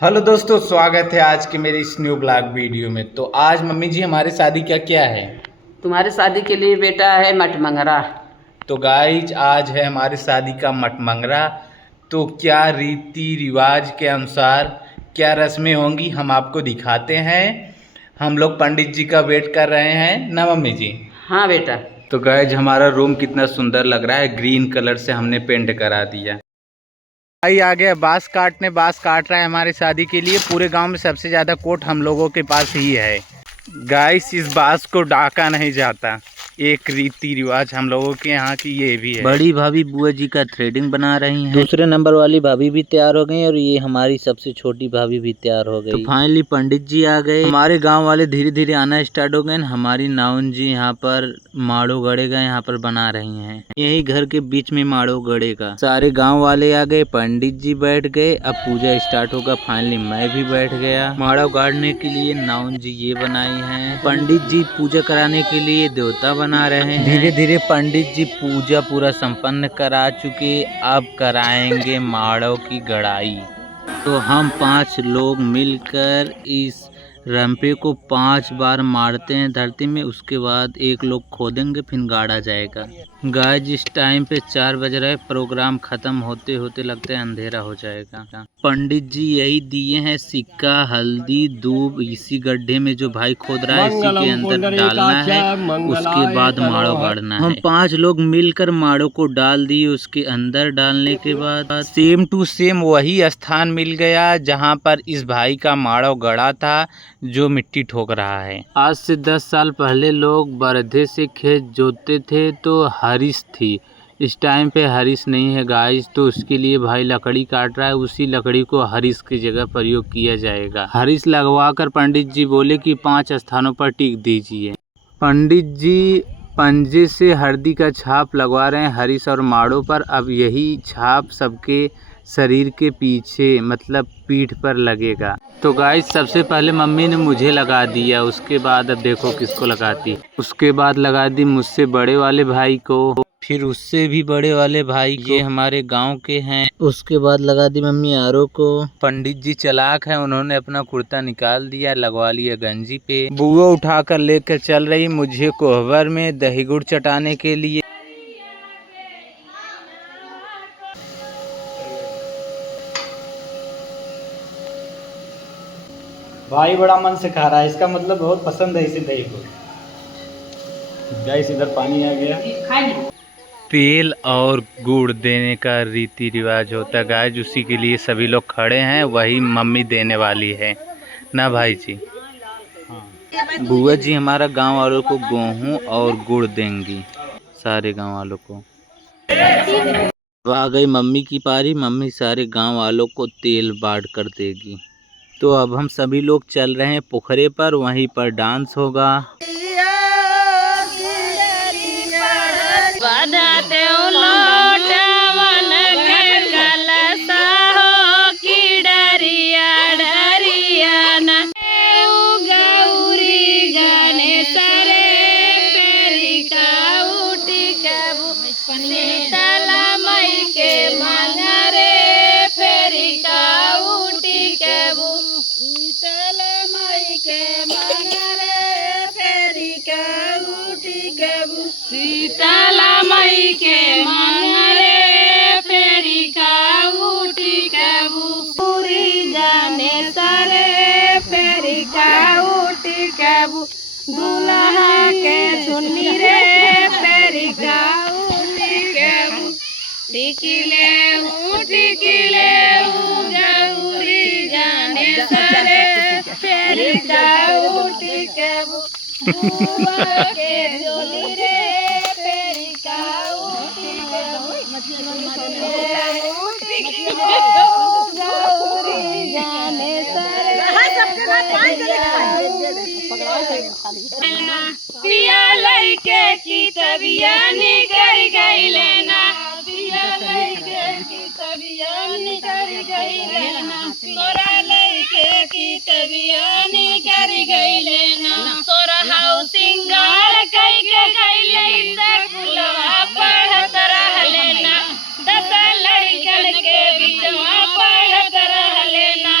Hello दोस्तों, स्वागत है आज के मेरी इस न्यू ब्लॉग वीडियो में। तो आज मम्मी जी हमारी शादी का क्या है? तुम्हारे शादी के लिए बेटा है मटमंगरा। तो गाइज आज है हमारी शादी का मटमंगरा। तो क्या रीति रिवाज के अनुसार क्या रस्में होंगी हम आपको दिखाते हैं। हम लोग पंडित जी का वेट कर रहे हैं ना मम्मी जी? हाँ बेटा। तो गाइज हमारा रूम कितना सुंदर लग रहा है, ग्रीन कलर से हमने पेंट करा दिया। भाई आ गया बांस काटने, बांस काट रहा है हमारी शादी के लिए। पूरे गांव में सबसे ज़्यादा कोट हम लोगों के पास ही है। गाइस इस बांस को डाका नहीं जाता, एक रीति रिवाज हम लोगों के यहाँ की ये भी है। बड़ी भाभी बुआ जी का थ्रेडिंग बना रही हैं। दूसरे नंबर वाली भाभी भी तैयार हो गई और ये हमारी सबसे छोटी भाभी भी तैयार हो गई। तो फाइनली पंडित जी आ गए। हमारे गांव वाले धीरे धीरे आना स्टार्ट हो गए। हमारी नाउन जी यहाँ पर माड़ो गड़ेगा यहाँ पर बना रही हैं। यही घर के बीच में माड़ो गड़ेगा। सारे गाँव वाले आ गए, पंडित जी बैठ गए। अब पूजा स्टार्ट होगा। फाइनली मैं भी बैठ गया। माड़ो गाड़ने के लिए नाउन जी ये बनाई है। पंडित जी पूजा कराने के लिए देवता बना रहे हैं। धीरे धीरे पंडित जी पूजा पूरा संपन्न करा चुके। अब कराएंगे माड़ों की गड़ाई। तो हम 5 लोग मिलकर इस रंपे को 5 बार मारते हैं धरती में। उसके बाद एक लोग खोदेंगे, फिर गाड़ा जाएगा। गाय जिस टाइम पे 4 बज रहे, प्रोग्राम खत्म होते होते लगता है अंधेरा हो जाएगा। पंडित जी यही दिए हैं सिक्का, हल्दी, दूब। इसी गड्ढे में जो भाई खोद रहा है इसी के अंदर डालना है। उसके बाद माड़ो गाड़ना है। हम 5 लोग मिलकर माड़ो को डाल दिए। उसके अंदर डालने के बाद सेम टू सेम वही स्थान मिल गया जहाँ पर इस भाई का माड़ो गड़ा था जो मिट्टी ठोक रहा है। आज से 10 साल पहले लोग बरधे से खेत जोतते थे तो हरिस थी। इस टाइम पे हरिस नहीं है गाइस, तो उसके लिए भाई लकड़ी काट रहा है। उसी लकड़ी को हरिस की जगह प्रयोग किया जाएगा। हरिस लगवाकर पंडित जी बोले कि 5 स्थानों पर टिक दीजिए। पंडित जी पंजे से हल्दी का छाप लगवा रहे हैं हरिस और माड़ों पर। अब यही छाप सबके शरीर के पीछे मतलब पीठ पर लगेगा। तो गाइस सबसे पहले मम्मी ने मुझे लगा दिया, उसके बाद अब देखो किसको लगाती। उसके बाद लगा दी मुझसे बड़े वाले भाई को, फिर उससे भी बड़े वाले भाई को। ये हमारे गांव के हैं। उसके बाद लगा दी मम्मी आरो को। पंडित जी चालाक हैं, उन्होंने अपना कुर्ता निकाल दिया, लगवा लिया गंजी पे। बुआ उठाकर लेकर चल रही मुझे कोहबर में दही गुड़ चटाने के लिए। भाई बड़ा मन से खा रहा है, इसका मतलब बहुत पसंद है इसे दही को। गाइस इधर पानी आ गया। तेल और गुड़ देने का रीति रिवाज होता है गाइस, उसी के लिए सभी लोग खड़े हैं। वही मम्मी देने वाली है ना भाई जी? बुआ जी हमारा गांव वालों को गेहूं और गुड़ देंगी, सारे गांव वालों को। अब आ गई मम्मी की पारी। मम्मी सारे गांव वालों को तेल बांट कर देगी। तो अब हम सभी लोग चल रहे हैं पोखरे पर, वहीं पर डांस होगा। शीतला मई के मंगरे फेरी का उठी कबू पूरी जाने सारे फेरी का उठी कबू दूल्हा के सुनी रे फेरी का उठी कबू टिकिले गौरी जाने सारे फेरी का उठी कबू दूल्हा के सुनी रे पिया लइके की तबिया निकर गई लेना, पिया लइके की तबिया निकर गई लेना, तोरा लइके की तबिया निकर गई लेना, तोरा हाउ सिंगार कई के गई ले स्कूलवा पढ़त रह लेना, 10 लड़कन के बीच में पढ़त रह लेना।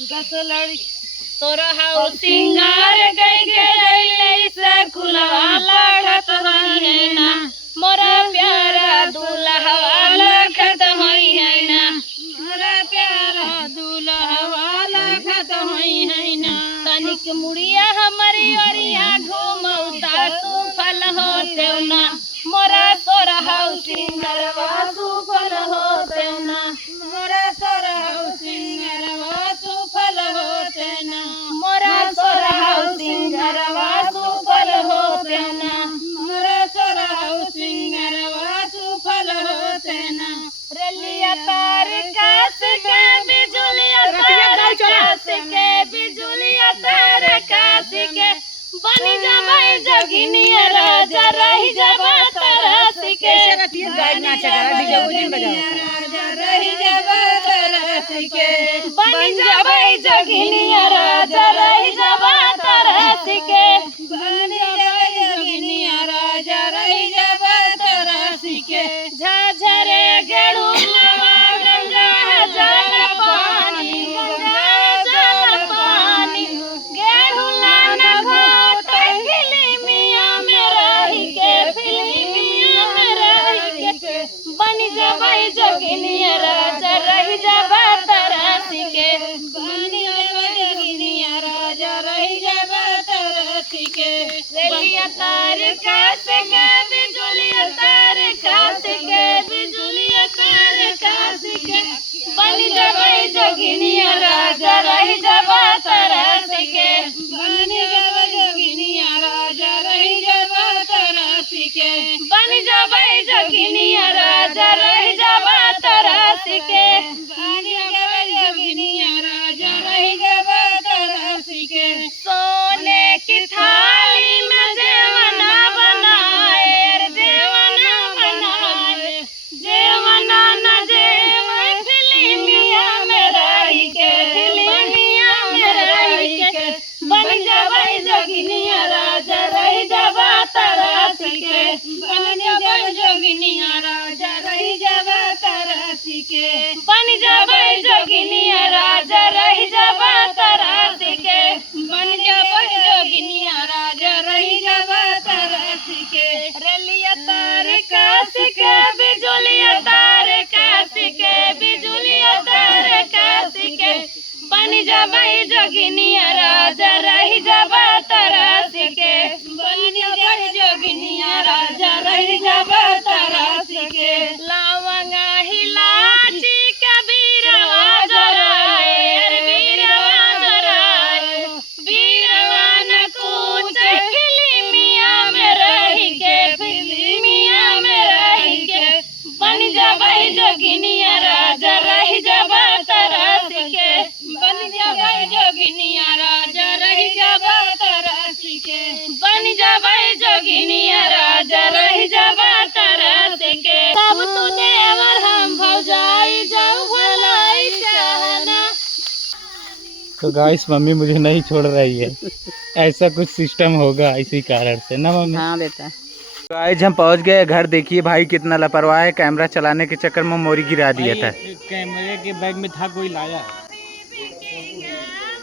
10 लड़ी तोरा हाउ सिंगार गई के दैले से कुलवा लागत है ना मोरा प्यारा दूल्हा लागत है ना मोरा प्यारा दूल्हा लागत है ना तनिक मुड़िया हमारी ओरिया घूमौता सुफल होते ना मोरा तोरा हाउ सिंगारवा सुफल होते ना मोरा तोरा हाउ सिंगारवा सुफल होते ना मोरा तोरा हाउ सिंगारवा सुफल होते ना मोरा तोरा हाउ सिंगारवा सुफल होते ना रलिया तार कास के बिजुलिया तार कास के बिजुलिया तार कास के बनी जाबाई जोगिनिया राजा रही जाबा तरस के गाना चकरा डीजे बुझिन बजाओ राजा रही जाबा तरस के बनी जाबाई जोगिनिया राजा रही जाबा तरस के बनी जाबाई जोगिनिया राजा रही जाबा तरस के झाझरे गेड़ू लवा गंगा जल पानी गंगा जल पानी गेड़ू लाना घोट फिल्मिया में रही के फिल्मिया में रही के बनी जाबाई जोगिनिया राजा रही जाबा तरस के बनी जाबाई जोगिनिया राजा रही जाबा तरस के रेलिया तार कास के बिजुलिया तार कास के बिजुलिया तार कास के बनी जाबाई जोगिनिया राजा रही जाबा तरस के बनी जाबाई जोगिनिया राजा रही जाबा तरस के बनी जाबाई जोगिनिया राजा रही जाबा तरस के बनी जाबाई जोगिनिया राजा रही जाबा तरस के सोने की थाली में जेवना बनाए जेवना बनाए जेवना न जेवै फिल्मिया में रही के फिल्मिया में रही के बन जाबाई जोगिनिया राजा रही जाबा तरस के बन जाबाई जोगिनिया राजा रही जाबा तरस के बन जाबाई जोगिनिया राजा रही जाबा तरस के बन जाबाई जोगिनिया राजा रही जाबा तरस के रलिया तार कास के बिजुलिया तार कास के बिजुलिया तार कास के बन जाबाई जोगिनिया राजा रही जाबा तरस के बन जाबाई जोगिनिया राजा रही जाबा तरस के लवंगा हिलाची कबीरवा जराए बीरवा जराए बीरवा न कुछ फिल्मिया में रही के फिल्मिया में रही के बन जाबाई जोगिनिया राजा रही जाबा तरस के बन जाबाई जोगिनिया राजा रही जाबा तरस के बन जाबाई जोगिनिया राजा रही जाबा तरस के तब तूने अवर हम भौजाई जाऊ भलाई चाहना। तो गाइस मम्मी मुझे नहीं छोड़ रही है ऐसा कुछ सिस्टम होगा इसी कारण से ना मम्मी। हाँ बेटा गाइस हम पहुंच गए घर। देखिए भाई कितना लापरवाह है, कैमरा चलाने के चक्कर में मोरी गिरा दिया था। कैमरे के बैग में था कोई लाया।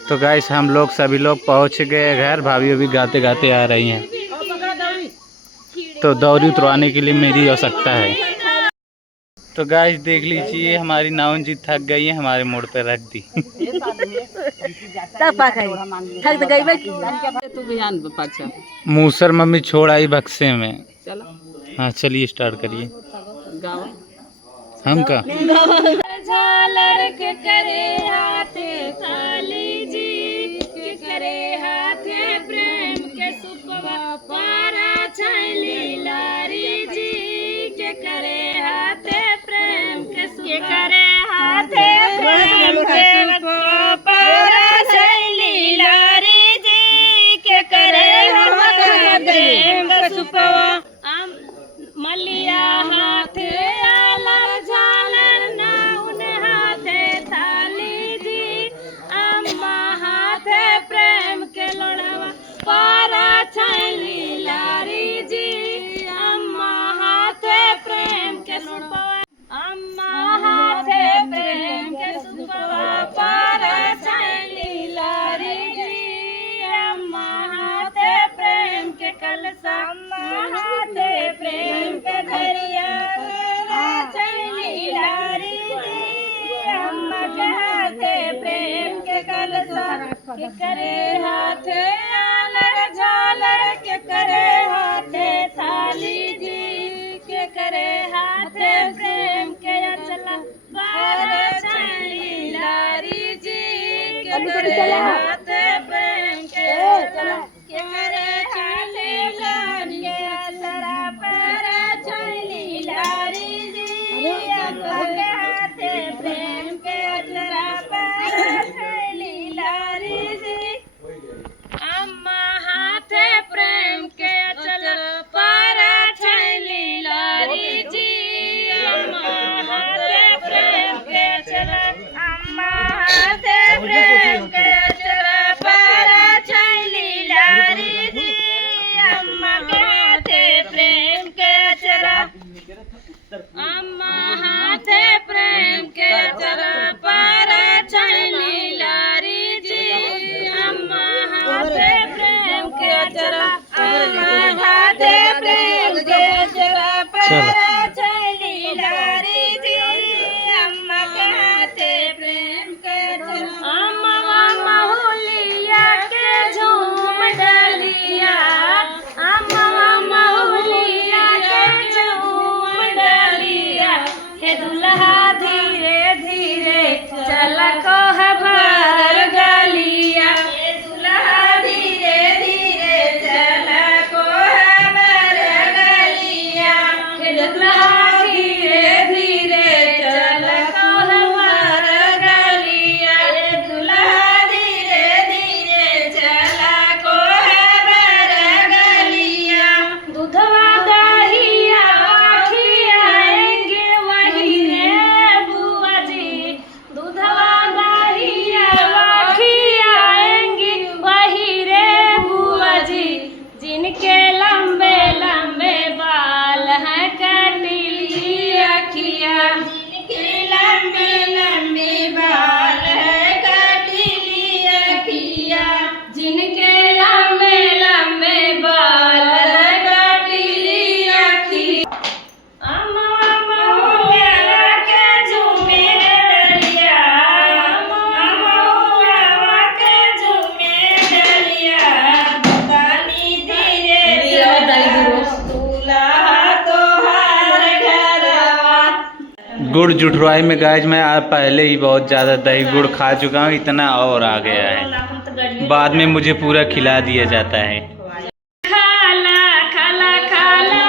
तो गाइस हम लोग सभी लोग पहुंच गए घर। भाभी अभी गाते गाते आ रही हैं, तो दौरी उतरवाने के लिए मेरी आवश्यकता है। तो गाइस देख लीजिए हमारी नावन जी थक गई है, हमारे मोड़ पे रख दी। तू भी आन पाछा मूसर मम्मी छोड़ आई बक्से में। चलो हाँ चलिए स्टार्ट करिए। गाओ हम का झालर के करे हाथे ताली जी के करे हाथे प्रेम के सुपवा पारा छैली लारी जी के करे हाथे प्रेम के करे हाथे प्रेम के सुपवा पारा छैली लारी जी के करे हाथे प्रेम के सुपवा मलिया हाथे आला झालर नाउन हाथे थाली जी अम्मा हाथे प्रेम के लोड़वा पारा छैली लारी जी अम्मा हाथे प्रेम के लोड़वा अम्मा हाथे के करे हाथे आलर झालर के करे हाथे थाली जी के करे हाथे प्रेम के अचला बार चली लारी जी के करे हाथे प्रेम के अचला के करे हाथे लारी के अचला पर चली लारी जी अम्मा के हाथे प्रेम के अचला पर चली लारी जी अम्मा हाथे प्रेम के अचला पर चली लारी जी अम्मा हाथे प्रेम के अचला अम्मा हाथे प्रेम के अचला पर चली लारी जी अम्मा के हाथे प्रेम के अचला अम्मा हाथे प्रेम के अचला पर चली लारी जी अम्मा हाथे प्रेम के अचला अम्मा हाथे प्रेम के अचला पर चली लारी जी अम्मा के हाथे प्रेम के अचला अम्मा हुलिया के झूम डलिया अम्मा हुलिया के झूम डलिया हे दुल्हा धीरे धीरे चल को है भर गलिया हे दुल्हा धीरे धीरे चल को है भर गलिया हे दुल्हा धीरे धीरे चल को है भर गलिया हे दुल्हा धीरे धीरे चल को है भर गलिया दूधवा दहिया खियाएंगे वही रे बुआ जी दूधवा दहिया खियाएंगे वही रे बुआ जी जिनके लंबे लंबे बाल हैं कटीली अखिया जिनके लंबे लंबे बाल हैं कटीली अखिया जिनके लंबे लंबे बाल हैं कटीली अखिया अम्मा हुलिया के झूमे डलिया अम्मा के झूमे डलिया बतानी धीरे दूल्हा तो हर घरवा गुड़ जुठरवाई में गाइज मैं आज पहले ही बहुत ज़्यादा दही गुड़ खा चुका हूँ, इतना और आ गया है। बाद में मुझे पूरा खिला दिया जाता है। खाला खाला खाला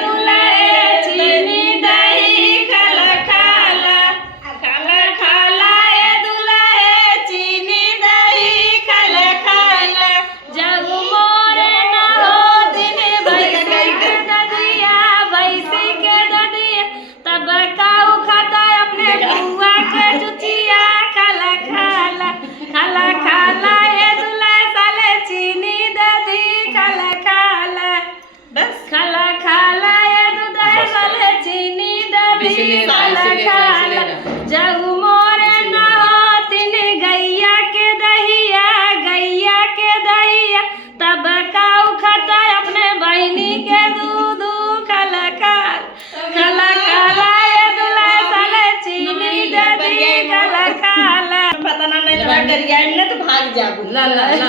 दुल्हे चीनी दही खाला खाला खाला खाला ए दुल्हे चीनी दही खाला खाला जब मोरे न हो दिन भैंसी के ददिया भैंसी के ददिया तब काऊ खाता अपने बुआ के जुचिया खाला खाला खाला खाला ए दुल्हे साले चीनी दही खाला खाला बस खाला खाला ये दूध साले चीनी दही खाला खाला जग मोरे न होतिन गैया के दहिया तब काऊ खाता अपने बहिनी के दूध खाला खाला खाला ये दूल्हा साले चीनी दही खाला खाला पता ना नहीं लगा डरिया ने तो भाग जाबू ला ला ला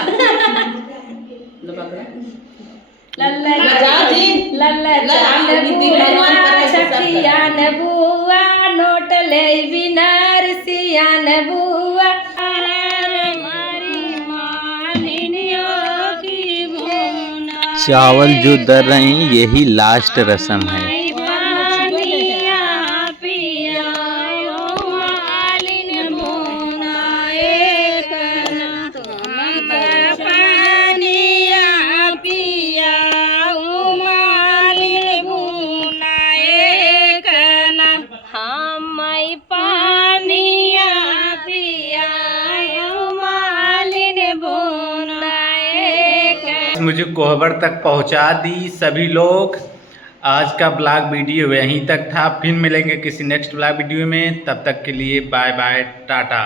छठियान बुआ नोट ले बिनार सियान बुआ चावल जो दर रहे हैं यही लास्ट रस्म है। मुझे कोहबर तक पहुंचा दी सभी लोग। आज का ब्लॉग वीडियो यहीं तक था, फिर मिलेंगे किसी नेक्स्ट ब्लॉग वीडियो में। तब तक के लिए बाय बाय टाटा।